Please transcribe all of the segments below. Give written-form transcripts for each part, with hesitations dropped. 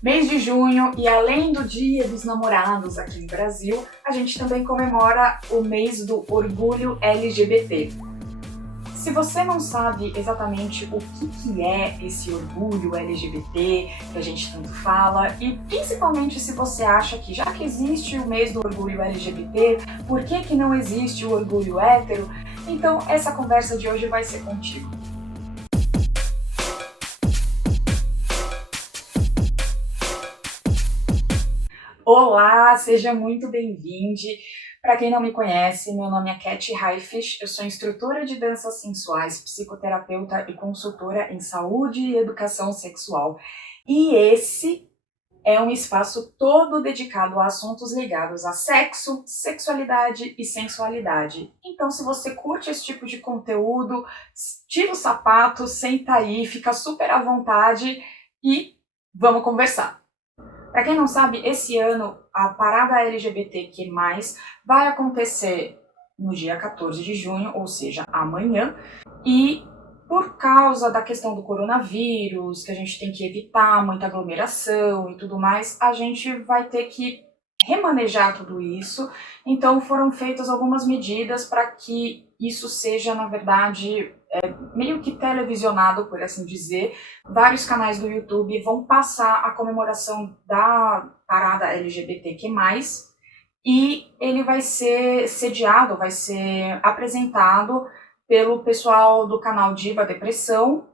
Mês de junho e além do Dia dos Namorados aqui no Brasil, a gente também comemora o mês do orgulho LGBT. Se você não sabe exatamente o que é esse orgulho LGBT que a gente tanto fala, e principalmente se você acha que já que existe o mês do orgulho LGBT, por que não existe o orgulho hétero? Então essa conversa de hoje vai ser contigo. Olá, seja muito bem-vindo. Para quem não me conhece, meu nome é Cat Haifish, eu sou instrutora de danças sensuais, psicoterapeuta e consultora em saúde e educação sexual. E esse é um espaço todo dedicado a assuntos ligados a sexo, sexualidade e sensualidade. Então, se você curte esse tipo de conteúdo, tira o sapato, senta aí, fica super à vontade e vamos conversar. Para quem não sabe, esse ano a parada LGBTQ+, vai acontecer no dia 14 de junho, ou seja, amanhã, e por causa da questão do coronavírus, que a gente tem que evitar muita aglomeração e tudo mais, a gente vai ter que remanejar tudo isso. Então foram feitas algumas medidas para que isso seja, na verdade, meio que televisionado, por assim dizer. Vários canais do YouTube vão passar a comemoração da parada LGBTQ+, e ele vai ser sediado, vai ser apresentado pelo pessoal do canal Diva Depressão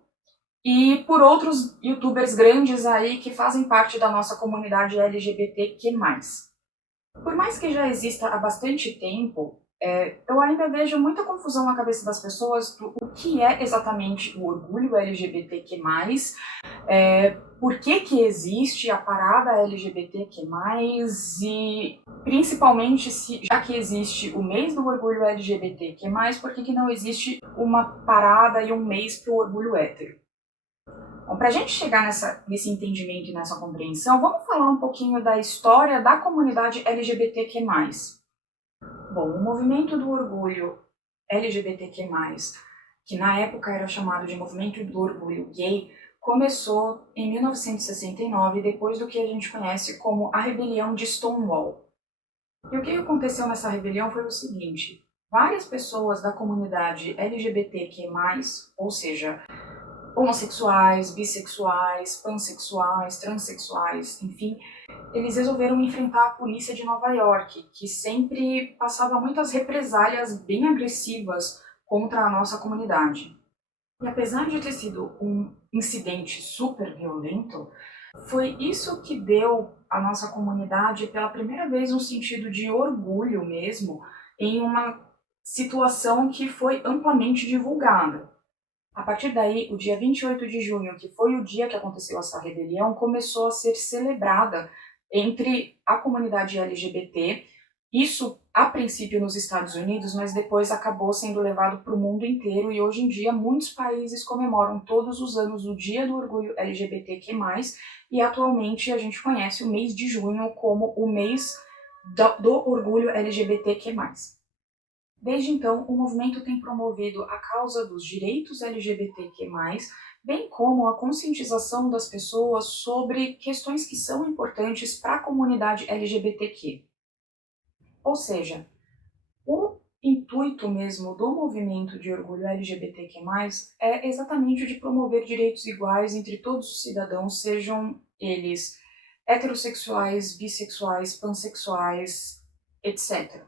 e por outros youtubers grandes aí que fazem parte da nossa comunidade LGBTQ+. Por mais que já exista há bastante tempo, eu ainda vejo muita confusão na cabeça das pessoas do o que é exatamente o orgulho LGBTQ+, por que existe a parada LGBTQ+, e principalmente, já que existe o mês do orgulho LGBTQ+, por que não existe uma parada e um mês para o orgulho hétero? Bom, para a gente chegar nesse entendimento e nessa compreensão, vamos falar um pouquinho da história da comunidade LGBTQ+. Bom, o movimento do orgulho LGBTQ+, que na época era chamado de movimento do orgulho gay, começou em 1969, depois do que a gente conhece como a rebelião de Stonewall. E o que aconteceu nessa rebelião foi o seguinte: várias pessoas da comunidade LGBTQ+, ou seja, homossexuais, bissexuais, pansexuais, transexuais, enfim, eles resolveram enfrentar a polícia de Nova York, que sempre passava muitas represálias bem agressivas contra a nossa comunidade. E apesar de ter sido um incidente super violento, foi isso que deu à nossa comunidade pela primeira vez um sentido de orgulho mesmo em uma situação que foi amplamente divulgada. A partir daí, o dia 28 de junho, que foi o dia que aconteceu essa rebelião, começou a ser celebrada entre a comunidade LGBT, isso a princípio nos Estados Unidos, mas depois acabou sendo levado para o mundo inteiro e hoje em dia muitos países comemoram todos os anos o Dia do Orgulho LGBTQ+, e atualmente a gente conhece o mês de junho como o mês do Orgulho LGBTQ+. Desde então, o movimento tem promovido a causa dos direitos LGBTQ+, bem como a conscientização das pessoas sobre questões que são importantes para a comunidade LGBTQ. Ou seja, o intuito mesmo do movimento de orgulho LGBTQ+, é exatamente o de promover direitos iguais entre todos os cidadãos, sejam eles heterossexuais, bissexuais, pansexuais, etc.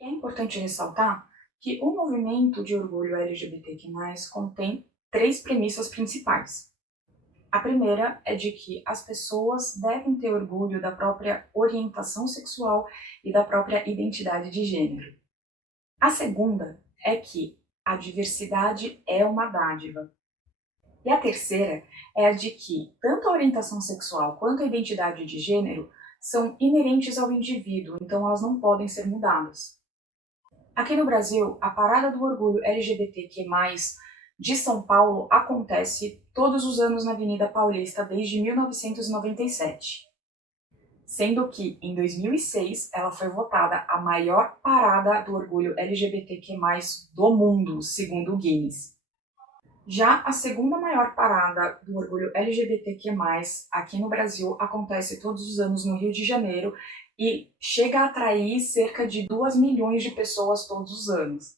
É importante ressaltar que o movimento de orgulho LGBTQ+, contém 3 premissas principais. A primeira é de que as pessoas devem ter orgulho da própria orientação sexual e da própria identidade de gênero. A segunda é que a diversidade é uma dádiva. E a terceira é a de que tanto a orientação sexual quanto a identidade de gênero são inerentes ao indivíduo, então elas não podem ser mudadas. Aqui no Brasil, a Parada do Orgulho LGBTQ+, de São Paulo acontece todos os anos na Avenida Paulista desde 1997. Sendo que, em 2006, ela foi votada a maior parada do orgulho LGBTQ+, do mundo, segundo o Guinness. Já a segunda maior parada do orgulho LGBTQ+, aqui no Brasil, acontece todos os anos no Rio de Janeiro e chega a atrair cerca de 2 milhões de pessoas todos os anos.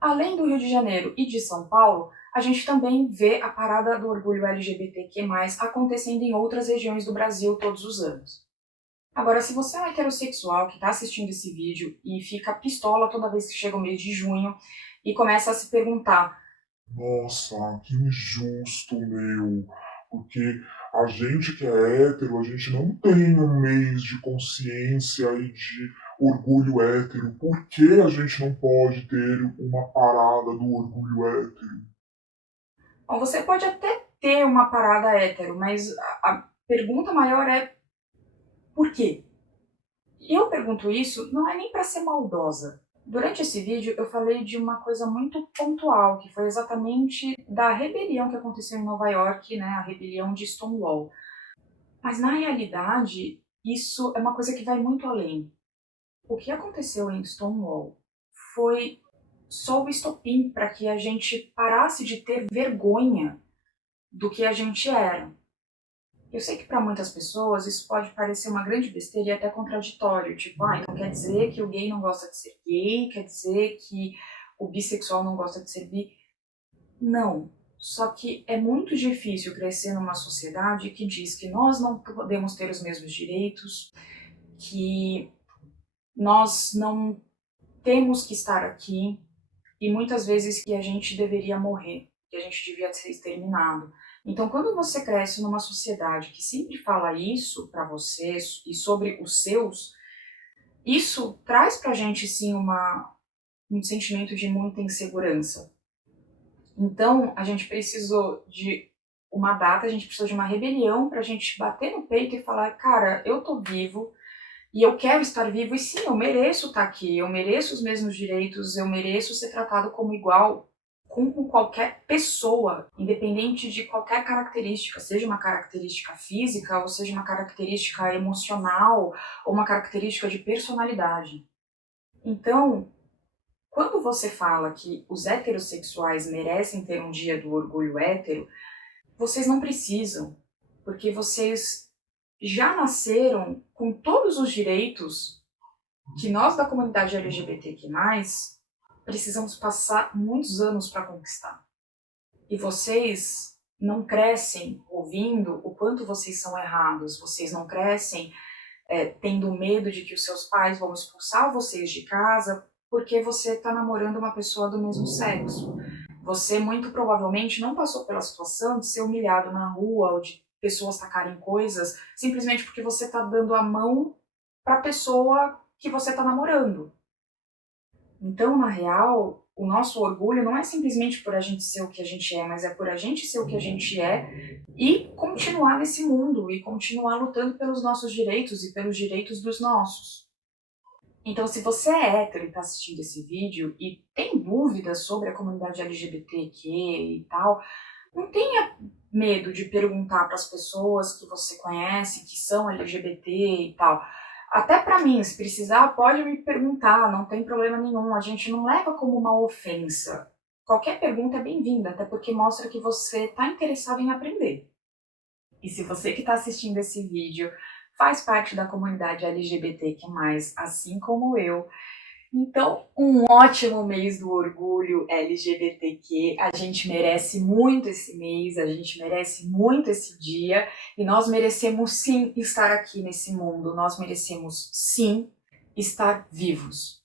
Além do Rio de Janeiro e de São Paulo, a gente também vê a parada do orgulho LGBTQ+, acontecendo em outras regiões do Brasil todos os anos. Agora, se você é um heterossexual que está assistindo esse vídeo e fica pistola toda vez que chega o mês de junho e começa a se perguntar: nossa, que injusto, meu. Porque a gente que é hétero, a gente não tem um mês de consciência e de orgulho hétero. Por que a gente não pode ter uma parada do orgulho hétero? bom, você pode até ter uma parada hétero, mas a pergunta maior é por quê? E eu pergunto isso não é nem para ser maldosa. Durante esse vídeo eu falei de uma coisa muito pontual, que foi exatamente da rebelião que aconteceu em Nova York, né, a rebelião de Stonewall. Mas na realidade, isso é uma coisa que vai muito além. O que aconteceu em Stonewall foi só o estopim para que a gente parasse de ter vergonha do que a gente era. Eu sei que para muitas pessoas isso pode parecer uma grande besteira e até contraditório, tipo, então quer dizer que o gay não gosta de ser gay, quer dizer que o bissexual não gosta de ser bi. Não. Só que é muito difícil crescer numa sociedade que diz que nós não podemos ter os mesmos direitos, que nós não temos que estar aqui e muitas vezes que a gente deveria morrer, que a gente devia ser exterminado. Então, quando você cresce numa sociedade que sempre fala isso para você e sobre os seus, isso traz pra gente sim um sentimento de muita insegurança. Então, a gente precisou de uma data, a gente precisou de uma rebelião pra gente bater no peito e falar: cara, eu tô vivo e eu quero estar vivo e sim, eu mereço estar aqui, eu mereço os mesmos direitos, eu mereço ser tratado como igual com qualquer pessoa, independente de qualquer característica, seja uma característica física, ou seja uma característica emocional, ou uma característica de personalidade. Então, quando você fala que os heterossexuais merecem ter um dia do orgulho hétero, vocês não precisam, porque vocês já nasceram com todos os direitos que nós da comunidade LGBTQ+, precisamos passar muitos anos para conquistar. E vocês não crescem ouvindo o quanto vocês são errados, vocês não crescem tendo medo de que os seus pais vão expulsar vocês de casa porque você está namorando uma pessoa do mesmo sexo. Você muito provavelmente não passou pela situação de ser humilhado na rua ou de pessoas tacarem coisas simplesmente porque você está dando a mão para a pessoa que você está namorando. Então, na real, o nosso orgulho não é simplesmente por a gente ser o que a gente é, mas é por a gente ser o que a gente é e continuar nesse mundo e continuar lutando pelos nossos direitos e pelos direitos dos nossos. Então, se você é hétero e está assistindo esse vídeo e tem dúvidas sobre a comunidade LGBTQ e tal, não tenha medo de perguntar para as pessoas que você conhece, que são LGBT e tal. Até para mim, se precisar, pode me perguntar, não tem problema nenhum. A gente não leva como uma ofensa. Qualquer pergunta é bem-vinda, até porque mostra que você está interessado em aprender. E se você que está assistindo esse vídeo faz parte da comunidade LGBTQ+, assim como eu, então, um ótimo mês do orgulho LGBTQ. A gente merece muito esse mês, a gente merece muito esse dia e nós merecemos sim estar aqui nesse mundo, nós merecemos sim estar vivos.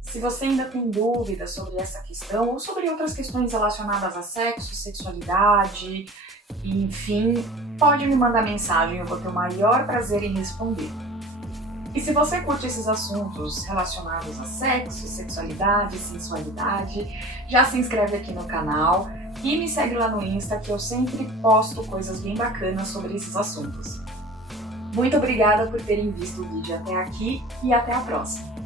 Se você ainda tem dúvidas sobre essa questão ou sobre outras questões relacionadas a sexo, sexualidade, enfim, pode me mandar mensagem, eu vou ter o maior prazer em responder. E se você curte esses assuntos relacionados a sexo, sexualidade, sensualidade, já se inscreve aqui no canal e me segue lá no Insta que eu sempre posto coisas bem bacanas sobre esses assuntos. Muito obrigada por terem visto o vídeo até aqui e até a próxima!